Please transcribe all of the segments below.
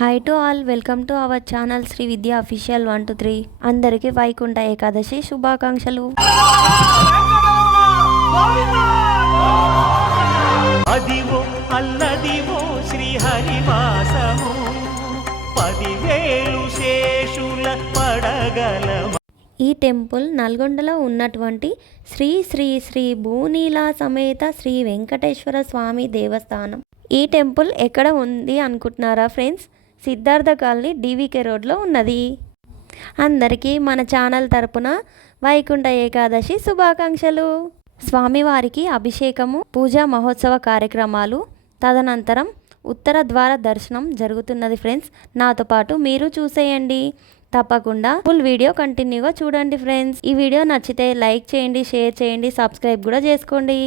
Hi to all welcome to our channel Shri Vidya official one two three అందరికీ వైకుంఠ ఏకాదశి శుభాకాంక్షలు. అదివో అల్లదివో శ్రీహరివాసము పదివేలు శేషుల పడగల ఈ టెంపుల్ నల్గొండలో ఉన్నటువంటి శ్రీ శ్రీ శ్రీ భూనీలా సమేత శ్రీ వెంకటేశ్వర స్వామి దేవస్థానం. ఈ టెంపుల్ ఎక్కడ ఉంది అనుకుంటున్నారా ఫ్రెండ్స్ సిద్ధార్థ కాలనీ డివికే రోడ్లో ఉన్నది. అందరికీ మన ఛానల్ తరపున వైకుంఠ ఏకాదశి శుభాకాంక్షలు. స్వామివారికి అభిషేకము పూజా మహోత్సవ కార్యక్రమాలు తదనంతరం ఉత్తర ద్వార దర్శనం జరుగుతున్నది ఫ్రెండ్స్. నాతో పాటు మీరు చూసేయండి. తప్పకుండా ఫుల్ వీడియో కంటిన్యూగా చూడండి ఫ్రెండ్స్. ఈ వీడియో నచ్చితే లైక్ చేయండి షేర్ చేయండి సబ్స్క్రైబ్ కూడా చేసుకోండి.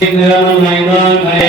Amen.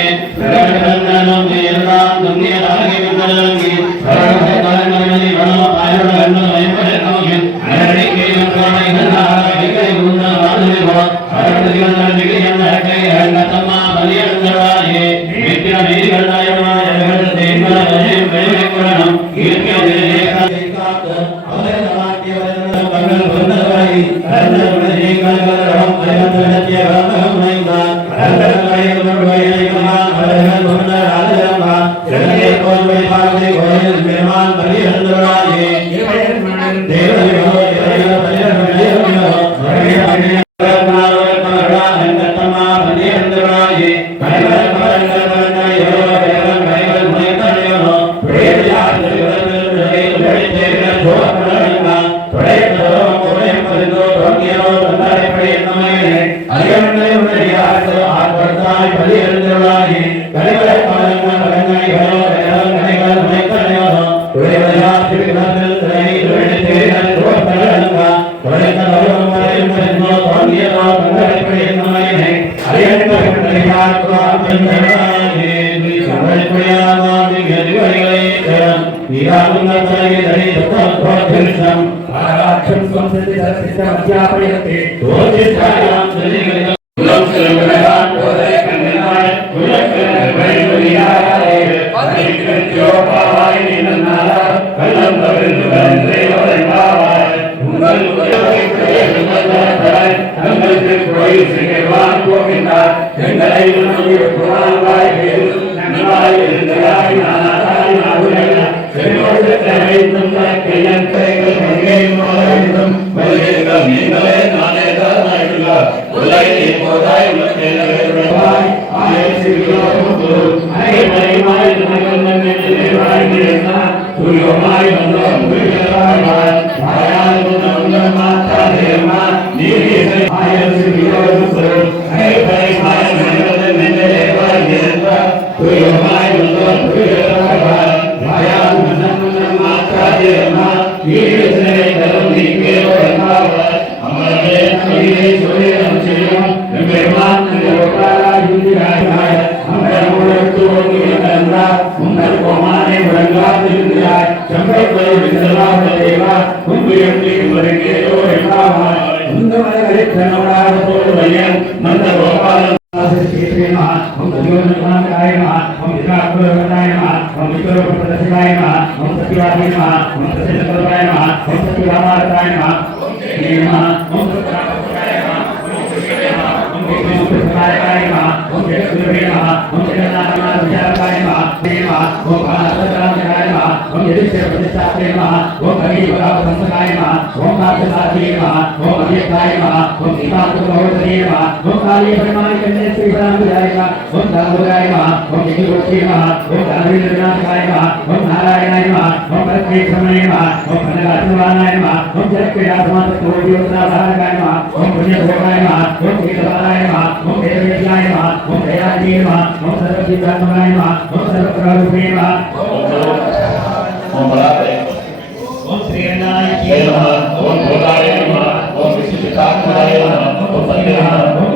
ఉన్నాయి சம்பத்தை விந்தலா தலைவா கும்பியம்பி மருகேயோ என்னாவா உந்தமன கரித்தனவடாக போது வையன் மந்த கோபாலன் हम जीवन काय हम विकासय हम विश्वप्रदर्शनाय हम सचिवाय हम सचिवाय हम सचिवाय हम सचिवाय हम जगत हम जगन्नाथ विचाराय हम भारत ఓం యదిష్ట ప్రతిష్టాత్రే నమః ఓం కవి వరావ సంసకాయ నమః ఓం కాశసాధ్యే నమః ఓం అవ్యక్తాయ నమః ఓం సీతాంత మహోదయే నమః ఓం కాళీ పరిమాణి కన్యే శ్రీ పరాంబుజాయ నమః ఓం దామోదాయ నమః ఓం నిఖిలోక్షే నమః ఓం దానవీంద్రనాథాయ నమః ఓం నారాయణాయ నమః ఓం పరమేశ్వరాయ నమః ఓం కనగాత్మవానాయ నమః ఓం జగత్క్రియాత్మక కోడియోత్సాధారకాయ నమః ఓం పుణ్యభోగాయ నమః ఓం కీర్తనాయ నమః ఓం దేవేశ్వరాయ నమః ఓం దయాజీయ నమః ఓం సర్వజీవాత్మనాయ నమః ఓం నమః ఓం बलाते ओम श्री गणनाय की नमः ओम भोलाय नमः ओम विष्णु साक्षात्काराय नमः ओम सत्यनारायण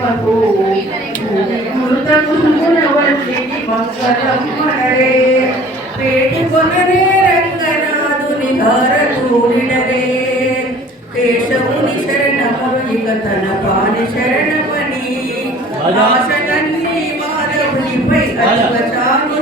ಬೇಕು ಮೃತಕು ಸುಗುಣವಂತಿಗೆ ಮಕ್ಕಳಮ್ಮನರೇ ಪೇಟೆ ಕೊನರೇ ರಂಗನಾದು ನಿಧಾರ ತೂಡಿಡರೇ ಕೇಶವುನಿ ಶರಣವರು ಈಗ ತನ ಪಾನಿ ಶರಣಮಣಿ ಆಸನಲ್ಲಿ ಮಾಧವುನಿ ಪೈ ಅಲ್ಪಚಾಮಿ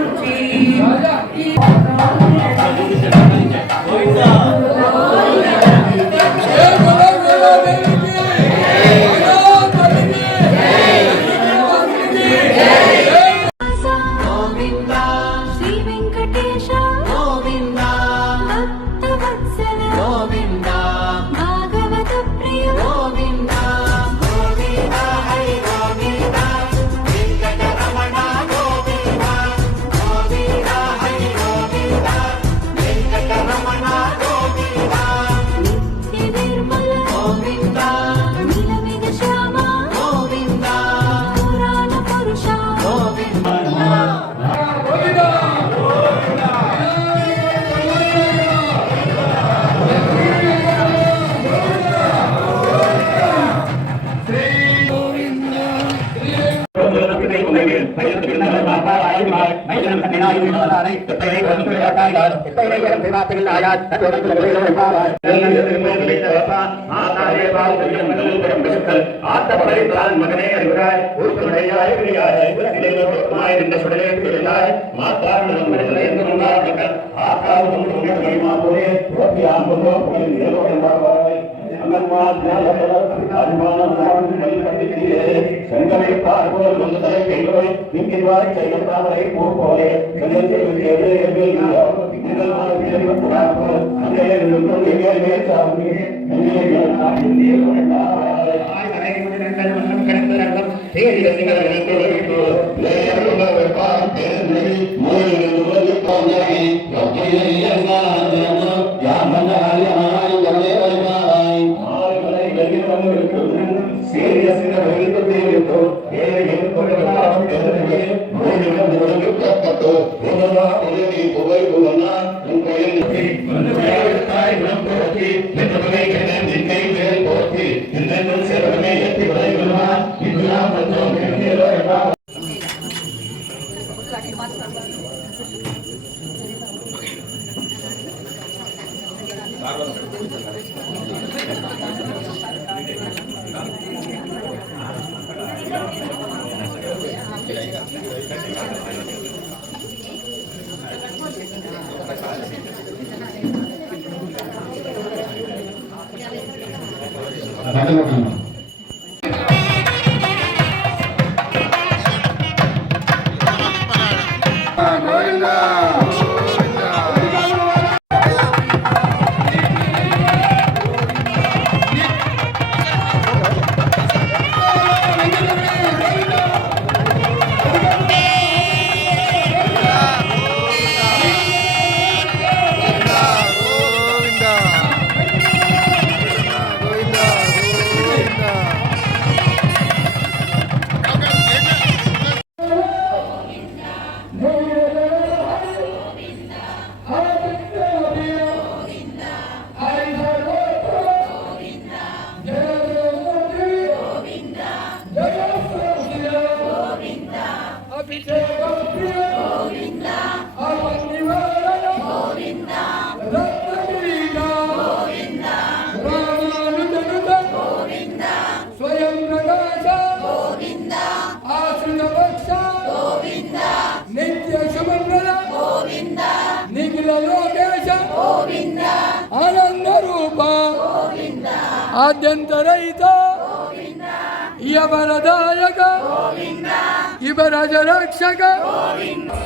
மாத்தாரணம் ஆக்காவது முடியுமா போலே போட்டி ஆம்போ போய் நிலவரம் பார்ப்பா செங்கலை பார்ப்போல் வந்ததை கைகளை திங்கிவாய் செயல் தாமரை பூப்போலே செங்கல் செய்வது கிடைத்த Gracias. ఆద్యంతరహిత. యవరదాయక ఇవరజ రక్షక Sriramakrishna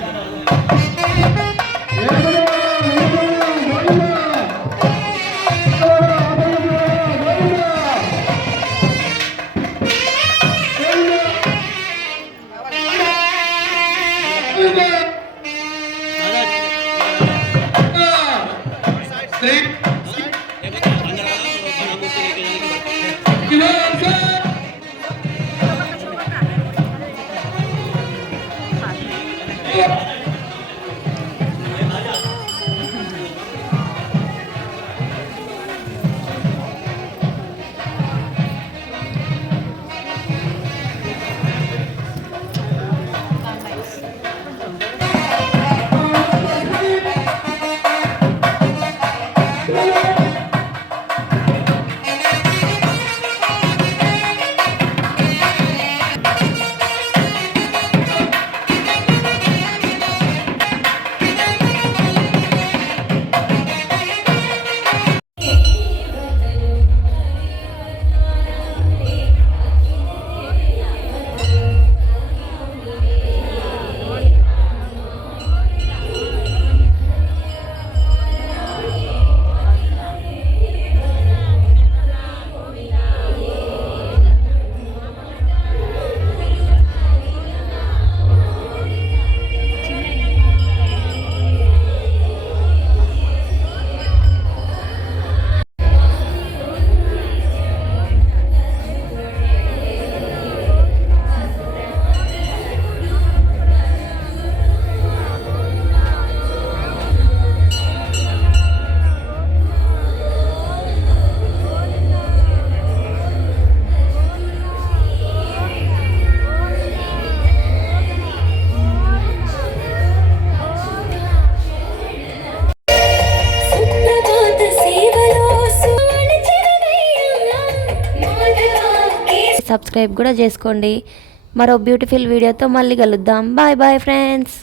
Yeah, yeah, yeah. Subscribe కూడా చేసుకోండి. మరో బ్యూటిఫుల్ వీడియోతో మళ్ళీ కలుద్దాం. Bye bye friends.